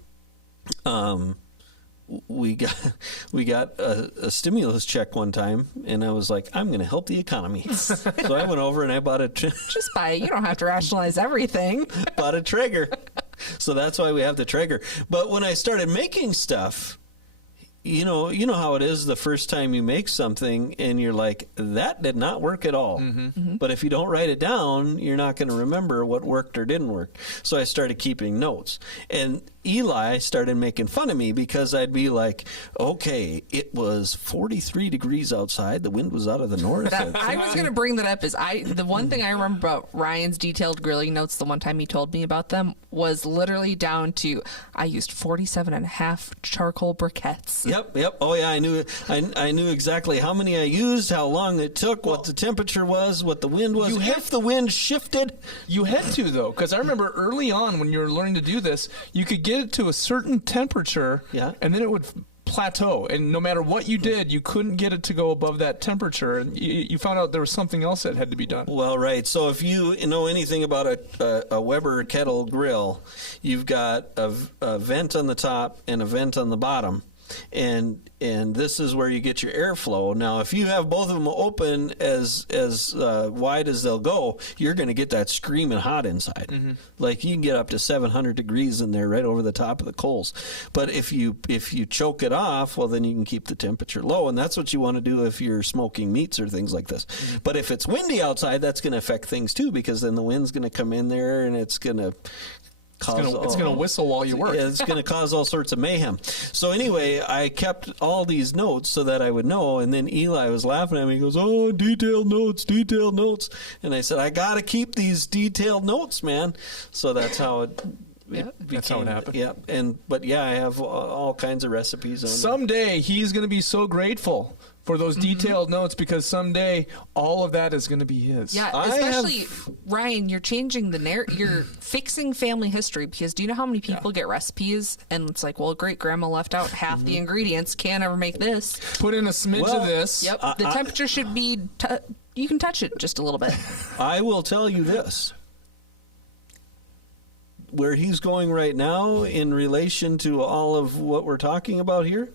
we got a stimulus check one time, and I was like, I'm going to help the economy. So I went over and I bought Just buy it. You don't have to rationalize everything. bought a Traeger. So that's why we have the Traeger. But when I started making stuff, you know how it is the first time you make something and you're like, that did not work at all. But if you don't write it down, you're not going to remember what worked or didn't work. So I started keeping notes. And Eli started making fun of me because I'd be like, okay, it was 43 degrees outside. The wind was out of the north. I was going to bring that up. The one thing I remember about Ryan's detailed grilling notes, the one time he told me about them, was literally down to, I used 47.5 charcoal briquettes. Yep. Oh yeah, I knew exactly how many I used, how long it took, what the temperature was, what the wind was. If the wind shifted, you had to though, because I remember early on when you were learning to do this, you could get it to a certain temperature, and then it would plateau, and no matter what you did, you couldn't get it to go above that temperature, and you found out there was something else that had to be done. Well, right. So if you know anything about a Weber kettle grill, you've got a vent on the top and a vent on the bottom. And this is where you get your airflow. Now, if you have both of them open as wide as they'll go, you're going to get that screaming hot inside. Like you can get up to 700 degrees in there right over the top of the coals. But if you choke it off, well, then you can keep the temperature low, and that's what you want to do if you're smoking meats or things like this. But if it's windy outside, that's going to affect things too, because then the wind's going to come in there and it's going to it's going to whistle while you work. Yeah, it's going to cause all sorts of mayhem. So anyway, I kept all these notes so that I would know, and then Eli was laughing at me. He goes, oh, detailed notes. And I said, I got to keep these detailed notes, man. So that's how it that's how it happened. Yeah, but I have all kinds of recipes on Someday he's going to be so grateful for those detailed notes, because someday all of that is going to be his. Yeah, especially Ryan, you're changing you're fixing family history, because do you know how many people get recipes and it's like, well, great grandma left out half the ingredients, can't ever make this. Put in a smidge of this. Yep, the temperature should be, you can touch it just a little bit. I will tell you this. Where he's going right now in relation to all of what we're talking about here,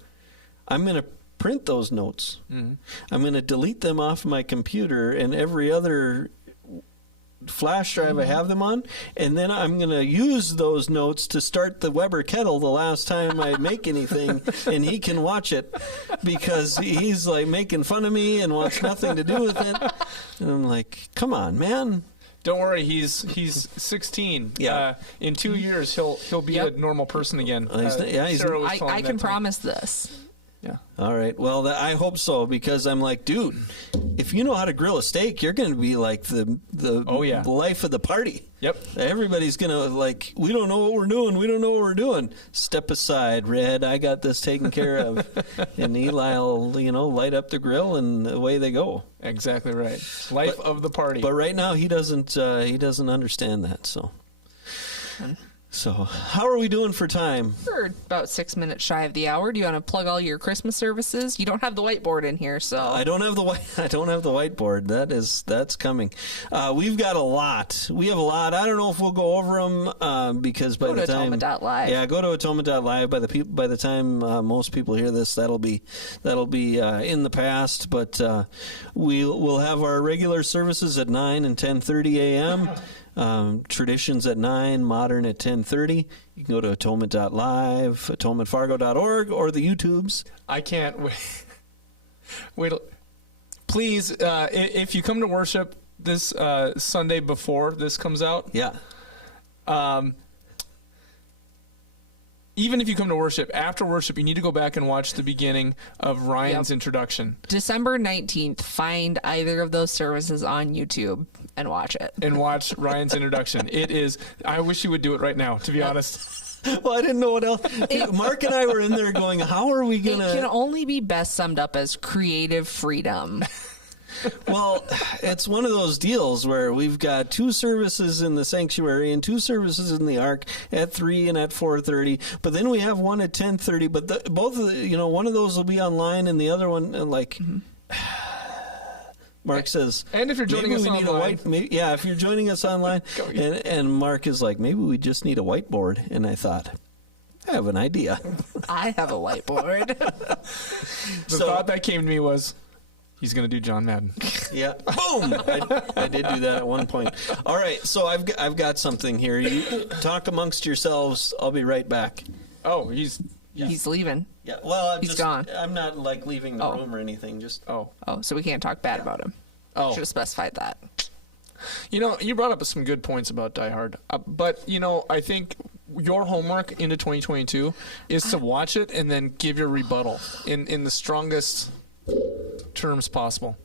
I'm going to print those notes. I'm going to delete them off my computer and every other flash drive I have them on, and then I'm going to use those notes to start the Weber kettle the last time I make anything, and he can watch it, because he's like making fun of me and wants nothing to do with it. And I'm like, come on, man. Don't worry, he's 16. Yeah. In 2 years, he'll be a normal person again. I can promise this. Yeah. All right. Well, I hope so, because I'm like, dude, if you know how to grill a steak, you're going to be like the life of the party. Yep. Everybody's going to like, we don't know what we're doing. Step aside, Red. I got this taken care of. And Eli will, light up the grill, and away they go. Exactly right. Life of the party. But right now he doesn't understand that. So how are we doing for time? We're about 6 minutes shy of the hour. Do you want to plug all your Christmas services? You don't have the whiteboard in here, so I don't have the whiteboard. That's coming. We've got a lot. We have a lot. I don't know if we'll go over them because by the time Atonement.live. Yeah, go to Atonement.live. By the time most people hear this, that'll be in the past. But we'll have our regular services at 9 and 10:30 a.m. Traditions at 9, modern at 10:30. You can go to atonement.live, atonementfargo.org, or the YouTubes. I can't wait. Please, if you come to worship this Sunday before this comes out, even if you come to worship, after worship, you need to go back and watch the beginning of Ryan's introduction. December 19th, find either of those services on YouTube and watch it. And watch Ryan's introduction. It is, I wish you would do it right now, to be honest. Well, I didn't know what else. Mark and I were in there going, how are we going to... It can only be best summed up as creative freedom. Well, it's one of those deals where we've got 2 services in the sanctuary and 2 services in the ark at 3 and at 4:30. But then we have one at 10:30. But both of the, one of those will be online, and the other one Mark says, and if you're joining us online, if you're joining us online, and Mark is like, maybe we just need a whiteboard. And I thought, I have an idea. I have a whiteboard. The thought that came to me was, he's going to do John Madden. Yeah. Boom! I did do that at one point. All right, so I've got something here. You talk amongst yourselves. I'll be right back. Oh, he's leaving. Yeah. Well, he's gone. I'm not leaving the room or anything. Just so we can't talk bad about him. Oh, should have specified that. You brought up some good points about Die Hard, but I think your homework into 2022 is to watch it and then give your rebuttal in the strongest terms possible.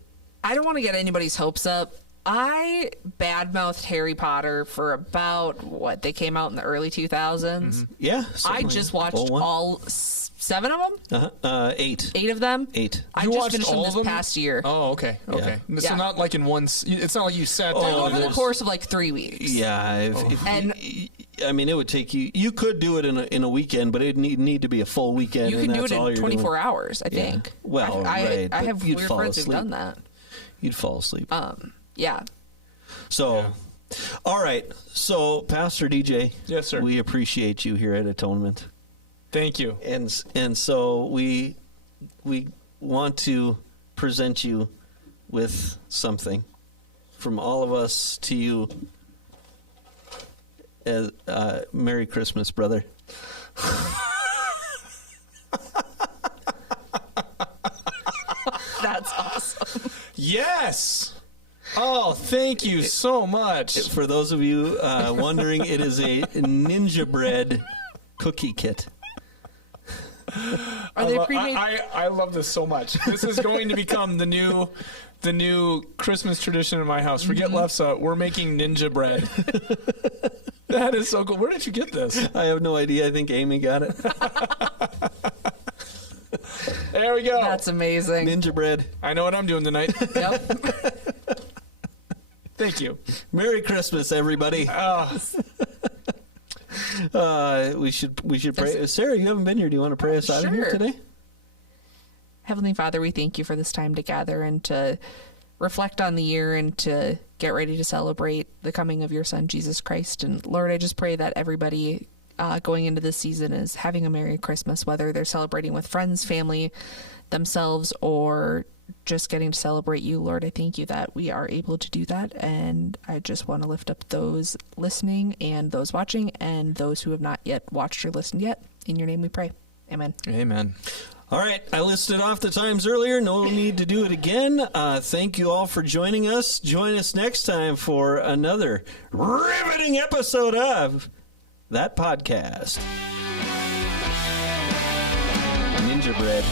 I don't want to get anybody's hopes up. I badmouthed Harry Potter for about they came out in the early 2000s. Mm-hmm. Yeah. I just watched all 7 of them. 8. 8 of them. 8. I just finished them this past year. Oh, okay. Yeah. So not like in one. It's not like you sat down over the course of 3 weeks. Yeah. It would take you. You could do it in a weekend, but it need to be a full weekend. You can do it in 24 hours. I think. Yeah. Well, right. I have weird friends who've done that. You'd fall asleep. Yeah. So, all right. So, Pastor DJ. Yes, sir. We appreciate you here at Atonement. Thank you. And so we want to present you with something from all of us to you. As Merry Christmas, brother. That's awesome. Yes. Oh, thank you so much. For those of you wondering, it is a Ninja Bread cookie kit. Are they pre-made? I love this so much. This is going to become the new Christmas tradition in my house. Forget lefse. We're making Ninja Bread. That is so cool. Where did you get this? I have no idea. I think Amy got it. There we go. That's amazing. Ninja Bread. I know what I'm doing tonight. Yep. Thank you. Merry Christmas, everybody. We should pray. Sarah, you haven't been here. Do you want to pray us out of here today? Heavenly Father, we thank you for this time to gather and to reflect on the year and to get ready to celebrate the coming of your Son, Jesus Christ. And Lord, I just pray that everybody going into this season is having a Merry Christmas, whether they're celebrating with friends, family, themselves, or just getting to celebrate you. Lord, I thank you that we are able to do that. And I just want to lift up those listening and those watching and those who have not yet watched or listened yet. In your name we pray. Amen. Amen. All right, I listed off the times earlier. No need to do it again. Thank you all for joining us. Join us next time for another riveting episode of That Podcast. Ninja Bread.